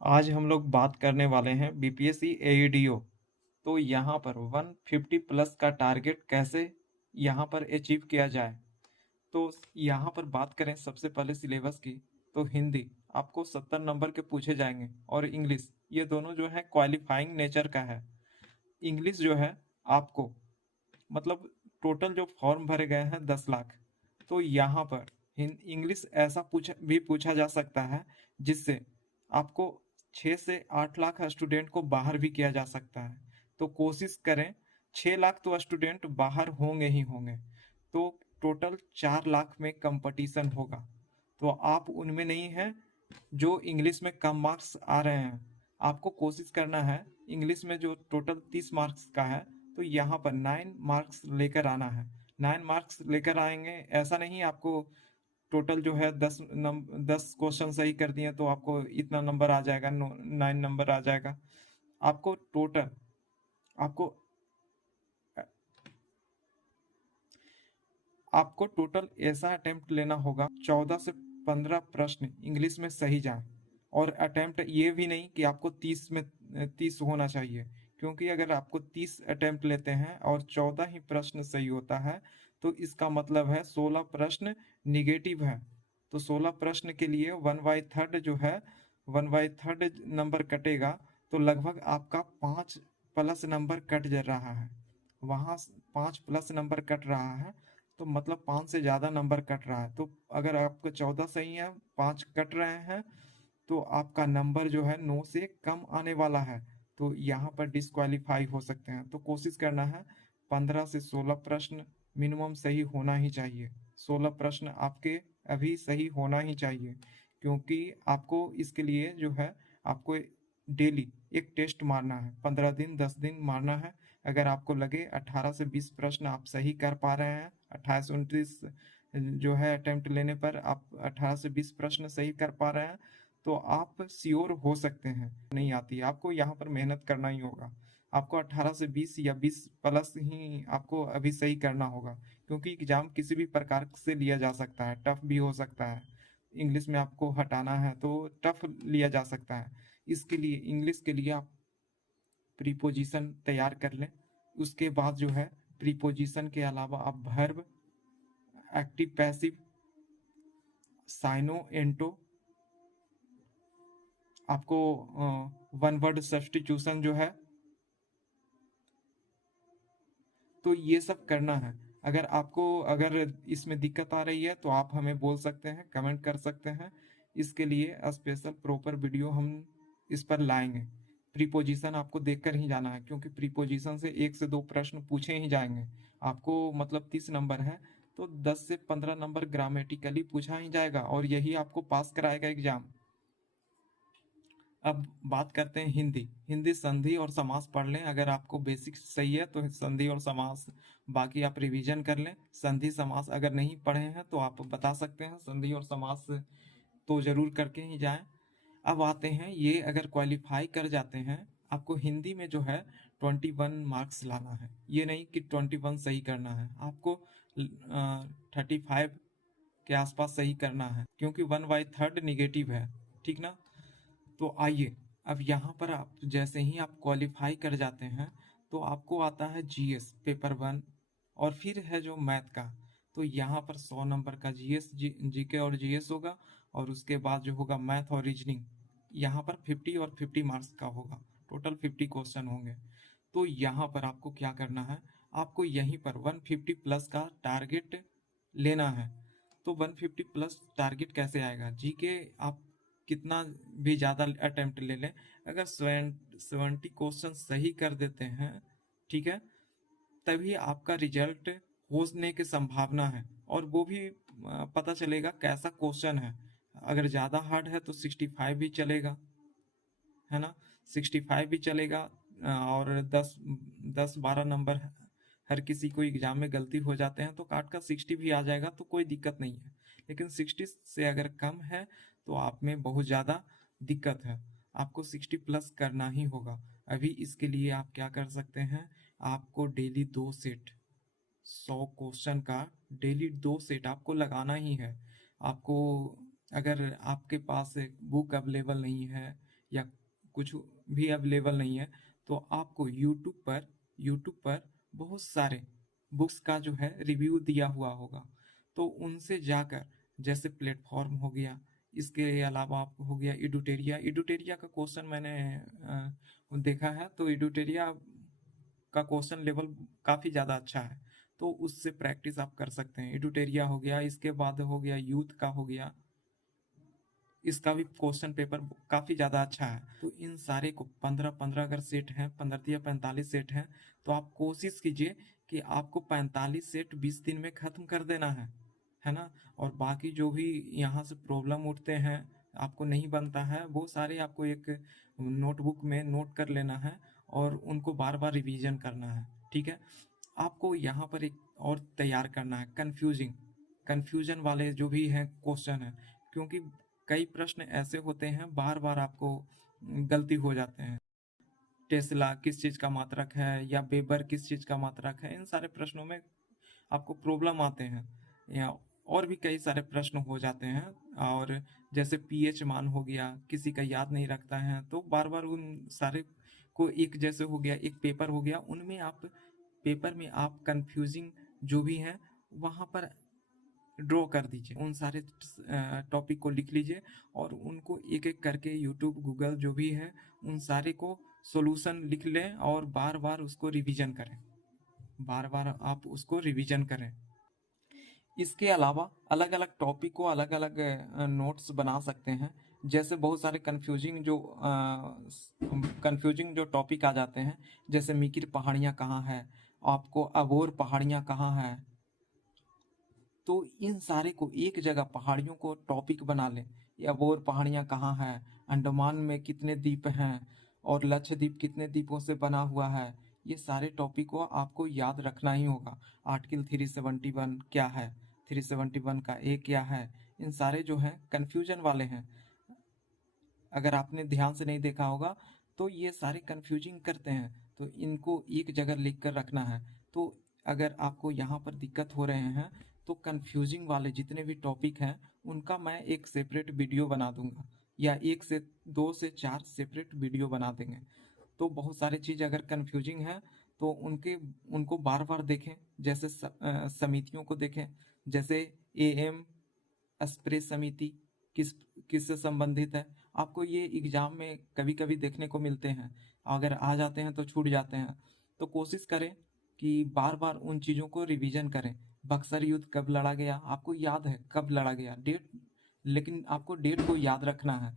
आज हम लोग बात करने वाले हैं बीपीएससी एईडीओ। तो यहाँ पर 150 प्लस का टारगेट कैसे यहाँ पर अचीव किया जाए। तो यहाँ पर बात करें सबसे पहले सिलेबस की, तो हिंदी आपको 70 नंबर के पूछे जाएंगे और इंग्लिश, ये दोनों जो है क्वालिफाइंग नेचर का है। इंग्लिश जो है आपको मतलब टोटल जो फॉर्म भरे गए हैं 10 लाख। तो यहाँ पर इंग्लिश ऐसा पूछा जा सकता है जिससे आपको 6 से 8 लाख स्टूडेंट को बाहर भी किया जा सकता है। तो कोशिश करें, 6 लाख तो स्टूडेंट बाहर होंगे ही होंगे, तो टोटल 4 लाख में कंपटीशन होगा। तो आप उनमें नहीं हैं जो इंग्लिश में कम मार्क्स आ रहे हैं। आपको कोशिश करना है, इंग्लिश में जो टोटल 30 मार्क्स का है, तो यहाँ पर 9 मार्क्स लेकर आना है। 9 मार्क्स लेकर आएंगे, ऐसा नहीं आपको टोटल जो है 10 क्वेश्चन सही कर दिए तो आपको इतना नंबर आ जाएगा, 9 नंबर आ जाएगा। आपको टोटल आपको आपको टोटल ऐसा अटेम्प्ट लेना होगा 14 से 15 प्रश्न इंग्लिश में सही जाए। और अटेम्प्ट ये भी नहीं कि आपको 30 होना चाहिए, क्योंकि अगर आपको 30 अटेम्प्ट लेते हैं और 14 ही प्रश्न सही होता है तो इसका मतलब है 16 प्रश्न निगेटिव है। तो 16 प्रश्न के लिए 1/3 जो है, 1/3 नंबर कटेगा, तो लगभग आपका 5 प्लस नंबर कट जा रहा है। वहाँ 5 प्लस नंबर कट रहा है, तो मतलब 5 से ज़्यादा नंबर कट रहा है। तो अगर आपको 14 सही है, 5 कट रहे हैं, तो आपका नंबर जो है 9 से कम आने वाला है। तो यहाँ पर डिस्क्वालीफाई हो सकते हैं। तो कोशिश करना है 15 से 16 प्रश्न मिनिमम सही होना ही चाहिए। 16 प्रश्न आपके अभी सही होना ही चाहिए, क्योंकि आपको इसके लिए जो है आपको डेली एक टेस्ट मारना है, 15 दिन 10 दिन मारना है। अगर आपको लगे 18 से 20 प्रश्न आप सही कर पा रहे हैं, 28 29 जो है अटेम्प्ट लेने पर आप 18 से 20 प्रश्न सही कर पा रहे हैं, तो आप श्योर हो सकते हैं। नहीं आती है, आपको यहाँ पर मेहनत करना ही होगा। आपको 18 से 20 या 20 प्लस ही आपको अभी सही करना होगा, क्योंकि एग्जाम किसी भी प्रकार से लिया जा सकता है, टफ भी हो सकता है। इंग्लिश में आपको हटाना है तो टफ लिया जा सकता है। इसके लिए इंग्लिश के लिए आप प्रीपोजिशन तैयार कर लें। उसके बाद जो है प्रीपोजिशन के अलावा आप वर्ब, एक्टिव पैसिव, साइनो एंटो, आपको वन वर्ड सब्स्टिट्यूशन जो है, तो ये सब करना है। अगर इसमें दिक्कत आ रही है तो आप हमें बोल सकते हैं, कमेंट कर सकते हैं। इसके लिए स्पेशल प्रॉपर वीडियो हम इस पर लाएंगे। प्रीपोजिशन आपको देखकर ही जाना है, क्योंकि प्रीपोजिशन से 1 से 2 प्रश्न पूछे ही जाएंगे। आपको मतलब 30 नंबर है, तो 10 से 15 नंबर ग्रामेटिकली पूछा ही जाएगा और यही आपको पास कराएगा एग्जाम। अब बात करते हैं हिंदी। हिंदी संधि और समास पढ़ लें, अगर आपको बेसिक सही है तो संधि और समास बाकी आप रिवीजन कर लें। संधि समास अगर नहीं पढ़े हैं तो आप बता सकते हैं, संधि और समास तो जरूर करके ही जाएं। अब आते हैं, ये अगर क्वालिफाई कर जाते हैं, आपको हिंदी में जो है 21 मार्क्स लाना है। ये नहीं कि 21 सही करना है, आपको 35 के आसपास सही करना है, क्योंकि 1/3 निगेटिव है। ठीक ना। तो आइए, अब यहाँ पर आप जैसे ही आप क्वालिफाई कर जाते हैं तो आपको आता है जीएस पेपर 1, और फिर है जो मैथ का। तो यहाँ पर 100 नंबर का जीएस जीके और जीएस होगा, और उसके बाद जो होगा मैथ और रीजनिंग। यहाँ पर 50 और 50 मार्क्स का होगा, टोटल 50 क्वेश्चन होंगे। तो यहाँ पर आपको क्या करना है, आपको यहीं पर 150 प्लस का टारगेट लेना है। तो 150 प्लस टारगेट कैसे आएगा, जीके आप कितना भी ज़्यादा अटेम्प्ट ले लें, अगर 70 क्वेश्चन सही कर देते हैं, ठीक है, तभी आपका रिजल्ट होने की संभावना है। और वो भी पता चलेगा कैसा क्वेश्चन है। अगर ज़्यादा हार्ड है तो 65 भी चलेगा, है ना, 65 भी चलेगा। और 10 10 12 नंबर हर किसी को एग्जाम में गलती हो जाते हैं, तो काट का 60 भी आ जाएगा तो कोई दिक्कत नहीं है। लेकिन 60 से अगर कम है तो आप में बहुत ज़्यादा दिक्कत है, आपको 60 प्लस करना ही होगा। अभी इसके लिए आप क्या कर सकते हैं, आपको डेली 2 सेट 100 क्वेश्चन का, डेली 2 सेट आपको लगाना ही है। आपको, अगर आपके पास बुक अवेलेबल नहीं है या कुछ भी अवेलेबल नहीं है, तो आपको यूट्यूब पर बहुत सारे बुक्स का जो है रिव्यू दिया हुआ होगा। तो उनसे जाकर, जैसे प्लेटफॉर्म हो गया, इसके अलावा आप हो गया इडुटेरिया का क्वेश्चन मैंने देखा है, तो इडुटेरिया का क्वेश्चन लेवल काफ़ी ज़्यादा अच्छा है, तो उससे प्रैक्टिस आप कर सकते हैं। इडुटेरिया हो गया, इसके बाद हो गया यूथ का हो गया, इसका भी क्वेश्चन पेपर काफ़ी ज़्यादा अच्छा है। तो इन सारे को 15-15 अगर सेट हैं, 15 या 45 सेट हैं, तो आप कोशिश कीजिए कि आपको 45 सेट 20 दिन में ख़त्म कर देना है ना। और बाकी जो भी यहाँ से प्रॉब्लम उठते हैं, आपको नहीं बनता है, वो सारे आपको एक नोटबुक में नोट कर लेना है और उनको बार बार रिवीजन करना है। ठीक है। आपको यहाँ पर एक और तैयार करना है, कन्फ्यूजन वाले जो भी हैं क्वेश्चन हैं, क्योंकि कई प्रश्न ऐसे होते हैं बार बार आपको गलती हो जाते हैं। टेस्ला किस चीज़ का मात्रक है या वेबर किस चीज़ का मात्रक है, इन सारे प्रश्नों में आपको प्रॉब्लम आते हैं, या और भी कई सारे प्रश्न हो जाते हैं। और जैसे पीएच मान हो गया, किसी का याद नहीं रखता है, तो बार बार उन सारे को एक जैसे हो गया, एक पेपर हो गया, उनमें आप पेपर में आप कंफ्यूजिंग जो भी है वहाँ पर ड्रॉ कर दीजिए, उन सारे टॉपिक को लिख लीजिए और उनको एक एक करके यूट्यूब गूगल जो भी है उन सारे को सॉल्यूशन लिख लें और बार बार उसको रिवीजन करें, बार बार आप उसको रिवीजन करें। इसके अलावा अलग अलग टॉपिक को अलग अलग नोट्स बना सकते हैं। जैसे बहुत सारे कंफ्यूजिंग जो टॉपिक आ जाते हैं, जैसे मिकिर पहाड़ियाँ कहाँ है, आपको अबोर पहाड़ियाँ कहाँ है, तो इन सारे को एक जगह पहाड़ियों को टॉपिक बना लें। ये अबोर पहाड़ियाँ कहाँ है, अंडमान में कितने द्वीप हैं और लक्षद्वीप कितने द्वीपों से बना हुआ है, ये सारे टॉपिक को आपको याद रखना ही होगा। आर्टिकल 371 क्या है, 371 का ए क्या है, इन सारे जो हैं कन्फ्यूजन वाले हैं। अगर आपने ध्यान से नहीं देखा होगा तो ये सारे कंफ्यूजिंग करते हैं, तो इनको एक जगह लिख कर रखना है। तो अगर आपको यहाँ पर दिक्कत हो रहे हैं तो कंफ्यूजिंग वाले जितने भी टॉपिक हैं उनका मैं एक सेपरेट वीडियो बना दूंगा, या 1 से 2 से 4 सेपरेट वीडियो बना देंगे। तो बहुत सारी चीज़ अगर कंफ्यूजिंग है तो उनको बार बार देखें। जैसे समितियों को देखें, जैसे एएम एक्सप्रेस समिति किस किससे संबंधित है, आपको ये एग्जाम में कभी कभी देखने को मिलते हैं, अगर आ जाते हैं तो छूट जाते हैं। तो कोशिश करें कि बार बार उन चीज़ों को रिवीजन करें। बक्सर युद्ध कब लड़ा गया, आपको याद है कब लड़ा गया डेट, लेकिन आपको डेट को याद रखना है।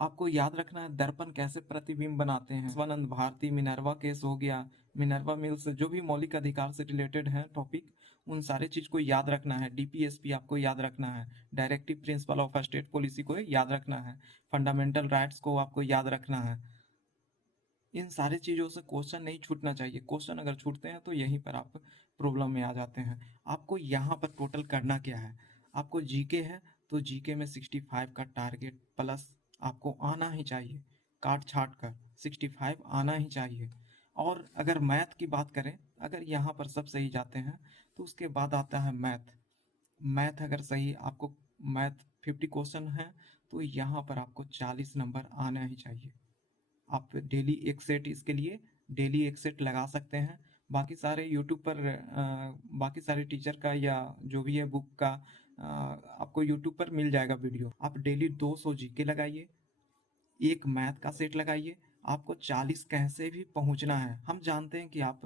आपको याद रखना है दर्पण कैसे प्रतिबिंब बनाते हैं, स्वानंद भारती, मिनर्वा केस हो गया, मिनर्वा मिल्स, जो भी मौलिक अधिकार से रिलेटेड है टॉपिक, उन सारे चीज को याद रखना है। डीपीएसपी आपको याद रखना है, directive principle of state policy को याद रखना है, फंडामेंटल राइट्स को आपको याद रखना है। इन सारी चीज़ों से क्वेश्चन नहीं छूटना चाहिए। क्वेश्चन अगर छूटते हैं तो यहीं पर आप प्रॉब्लम में आ जाते हैं। आपको यहाँ पर टोटल करना क्या है, आपको जीके है तो जीके में 65 का टारगेट प्लस आपको आना ही चाहिए, काट छाट कर 65 आना ही चाहिए। और अगर मैथ की बात करें, अगर यहाँ पर सब सही जाते हैं तो उसके बाद आता है मैथ। मैथ अगर सही आपको मैथ 50 क्वेश्चन है तो यहाँ पर आपको 40 नंबर आना ही चाहिए। आप डेली एक सेट इसके लिए डेली एक सेट लगा सकते हैं। बाकी सारे यूट्यूब पर बाकी सारे टीचर का या जो भी है बुक का आपको यूट्यूब पर मिल जाएगा वीडियो। आप डेली 200 जीके लगाइए, एक मैथ का सेट लगाइए, आपको 40 कैसे भी पहुंचना है। हम जानते हैं कि आप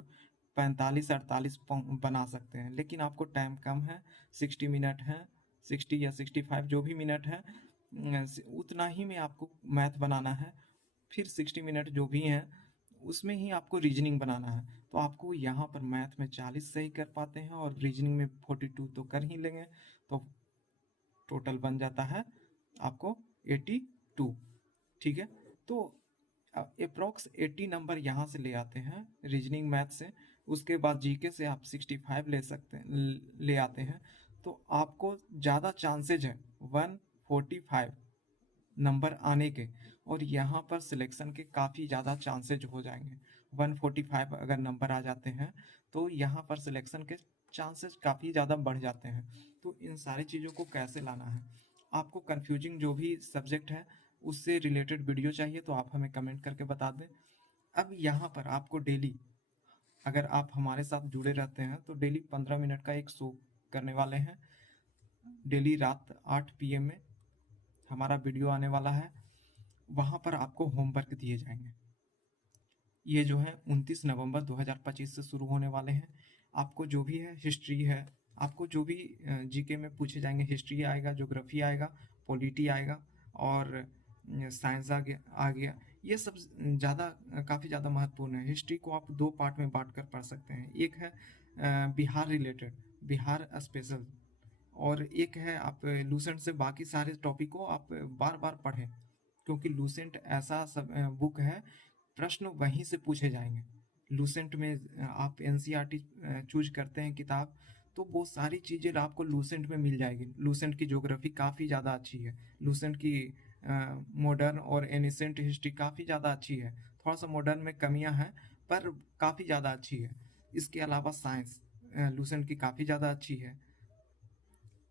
45-48 बना सकते हैं, लेकिन आपको टाइम कम है, 60 मिनट है, 60 या 65 जो भी मिनट है, उतना ही में आपको मैथ बनाना है। फिर 60 मिनट जो भी हैं उसमें ही आपको रीजनिंग बनाना है। तो आपको यहाँ पर मैथ में 40 सही कर पाते हैं और रीजनिंग में 42 तो कर ही लेंगे, तो टोटल बन जाता है आपको 82। ठीक है। तो अप्रोक्स 80 नंबर यहाँ से ले आते हैं रीजनिंग मैथ से। उसके बाद जीके से आप 65 ले सकते हैं, ले आते हैं, तो आपको ज़्यादा चांसेज है 145 नंबर आने के, और यहाँ पर सिलेक्शन के काफ़ी ज़्यादा चांसेज हो जाएंगे। 145 अगर नंबर आ जाते हैं तो यहाँ पर सिलेक्शन के चांसेस काफ़ी ज़्यादा बढ़ जाते हैं। तो इन सारी चीज़ों को कैसे लाना है, आपको कंफ्यूजिंग जो भी सब्जेक्ट है उससे रिलेटेड वीडियो चाहिए तो आप हमें कमेंट करके बता दें। अब यहाँ पर आपको डेली, अगर आप हमारे साथ जुड़े रहते हैं तो डेली 15 मिनट का एक शो करने वाले हैं। डेली रात 8 PM में हमारा वीडियो आने वाला है। वहाँ पर आपको होमवर्क दिए जाएंगे। ये जो है 29 नवंबर 2025 से शुरू होने वाले हैं। आपको जो भी है, हिस्ट्री है, आपको जो भी जीके में पूछे जाएंगे, हिस्ट्री आएगा, ज्योग्राफी आएगा, पॉलिटी आएगा और साइंस आ गया। ये सब काफ़ी ज़्यादा महत्वपूर्ण है। हिस्ट्री को आप 2 पार्ट में बांट कर पढ़ सकते हैं। एक है बिहार रिलेटेड, बिहार स्पेशल, और एक है आप लूसेंट से बाकी सारे टॉपिक को आप बार बार पढ़ें, क्योंकि लूसेंट ऐसा सब बुक है, प्रश्न वहीं से पूछे जाएंगे। लूसेंट में आप NCERT चूज करते हैं किताब, तो वो सारी चीज़ें आपको लूसेंट में मिल जाएगी। लूसेंट की ज्योग्राफी काफ़ी ज़्यादा अच्छी है। लूसेंट की मॉडर्न और एनिसेंट हिस्ट्री काफ़ी ज़्यादा अच्छी है। थोड़ा सा मॉडर्न में कमियां हैं, पर काफ़ी ज़्यादा अच्छी है। इसके अलावा साइंस लूसेंट की काफ़ी ज़्यादा अच्छी है।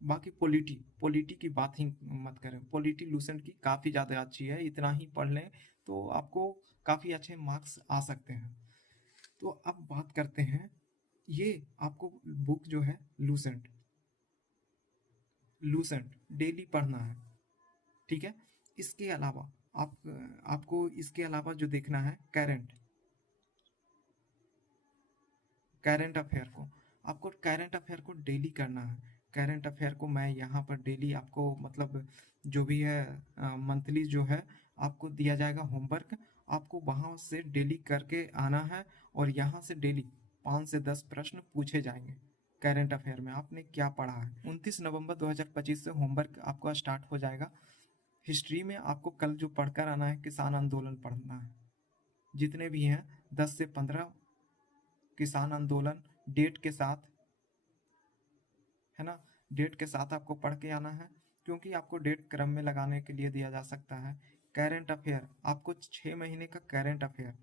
बाकी पॉलिटी की बात ही मत करें। पॉलिटी लूसेंट की काफ़ी ज़्यादा अच्छी है। इतना ही पढ़ लें तो आपको काफ़ी अच्छे मार्क्स आ सकते हैं। तो अब बात करते हैं, ये आपको बुक जो है लूसेंट डेली पढ़ना है, ठीक है। इसके अलावा आपको इसके अलावा जो देखना है करंट अफेयर को, आपको करंट अफेयर को डेली करना है। करंट अफेयर को मैं यहाँ पर डेली आपको, मतलब जो भी है मंथली जो है आपको दिया जाएगा होमवर्क, आपको वहाँ से डेली करके आना है और यहाँ से डेली 5 से 10 प्रश्न पूछे जाएंगे। करंट अफेयर में आपने क्या पढ़ा है। 29 नवंबर 2025 से होमवर्क आपका स्टार्ट हो जाएगा। हिस्ट्री में आपको कल जो पढ़कर आना है, किसान आंदोलन पढ़ना है। जितने भी हैं 10 से 15 किसान आंदोलन डेट के साथ, है ना, डेट के साथ आपको पढ़ के आना है, क्योंकि आपको डेट क्रम में लगाने के लिए दिया जा सकता है। करंट अफेयर आपको 6 महीने का करंट अफेयर,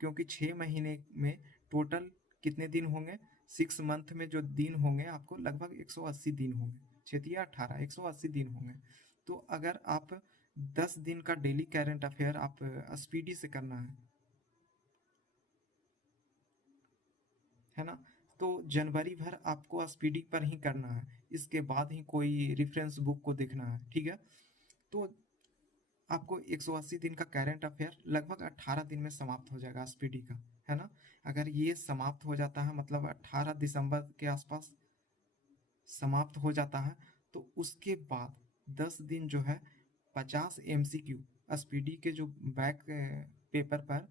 क्योंकि 6 महीने में टोटल कितने दिन होंगे, 6 मंथ में जो दिन होंगे आपको लगभग 180 दिन होंगे। 6 या 18, 180 दिन होंगे। तो अगर आप 10 दिन का डेली करंट अफेयर आप स्पीडी से करना है ना, तो जनवरी भर आपको स्पीडी पर ही करना है। इसके बाद ही कोई रेफरेंस बुक को देखना है, ठीक है। तो आपको 180 दिन का करंट अफेयर लगभग 18 दिन में समाप्त हो जाएगा स्पीडी का, है ना। अगर ये समाप्त हो जाता है, मतलब 18 दिसंबर के आसपास समाप्त हो जाता है, तो उसके बाद 10 दिन जो है 50 MCQ स्पीडी के जो बैक पेपर पर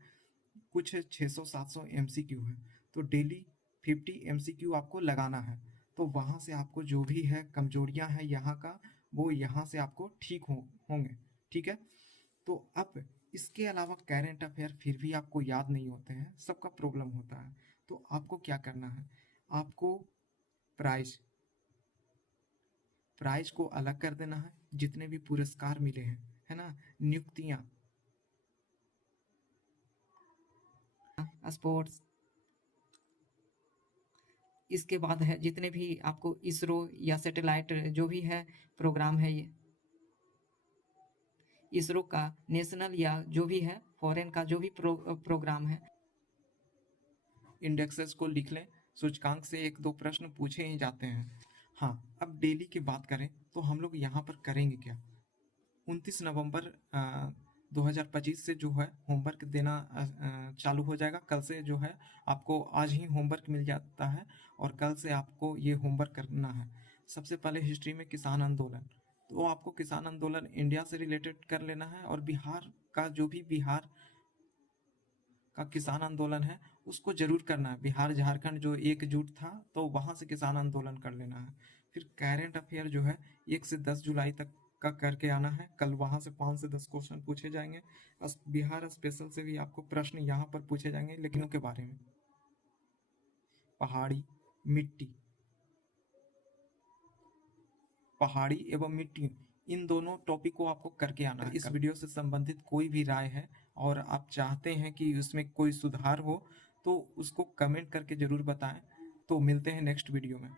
कुछ 600-700 MCQ है, तो डेली 50 MCQ आपको लगाना है। तो वहाँ से आपको जो भी है कमजोरियाँ हैं यहाँ का, वो यहाँ से आपको ठीक होंगे, ठीक है। तो अब इसके अलावा करंट अफेयर फिर भी आपको याद नहीं होते हैं, सबका प्रॉब्लम होता है। तो आपको क्या करना है, आपको प्राइज को अलग कर देना है। जितने भी पुरस्कार मिले हैं, है ना, नियुक्तियाँ, स्पोर्ट्स, इसके बाद है जितने भी आपको इसरो या सैटेलाइट जो भी है प्रोग्राम है, ये इसरो का, नेशनल या जो भी है फॉरेन का जो भी प्रोग्राम है, इंडेक्सेस को लिख लें। सूचकांक से 1-2 प्रश्न पूछे ही जाते हैं। हाँ, अब डेली की बात करें तो हम लोग यहाँ पर करेंगे क्या। 29 नवंबर 2025 से जो है होमवर्क देना चालू हो जाएगा। कल से जो है आपको आज ही होमवर्क मिल जाता है और कल से आपको ये होमवर्क करना है। सबसे पहले हिस्ट्री में किसान आंदोलन, तो आपको किसान आंदोलन इंडिया से रिलेटेड कर लेना है, और बिहार का जो भी बिहार का किसान आंदोलन है उसको जरूर करना है। बिहार झारखंड जो एकजुट था, तो वहाँ से किसान आंदोलन कर लेना है। फिर करंट अफेयर जो है 1 से 10 जुलाई तक का करके आना है। कल वहाँ से 5 से 10 क्वेश्चन पूछे जाएंगे। बिहार स्पेशल से भी आपको प्रश्न यहाँ पर पूछे जाएंगे, लेकिन उनके बारे में, पहाड़ी एवं मिट्टी, इन दोनों टॉपिक को आपको करके आना है। इस वीडियो से संबंधित कोई भी राय है और आप चाहते हैं कि उसमें कोई सुधार हो, तो उसको कमेंट करके जरूर बताएं। तो मिलते हैं नेक्स्ट वीडियो में।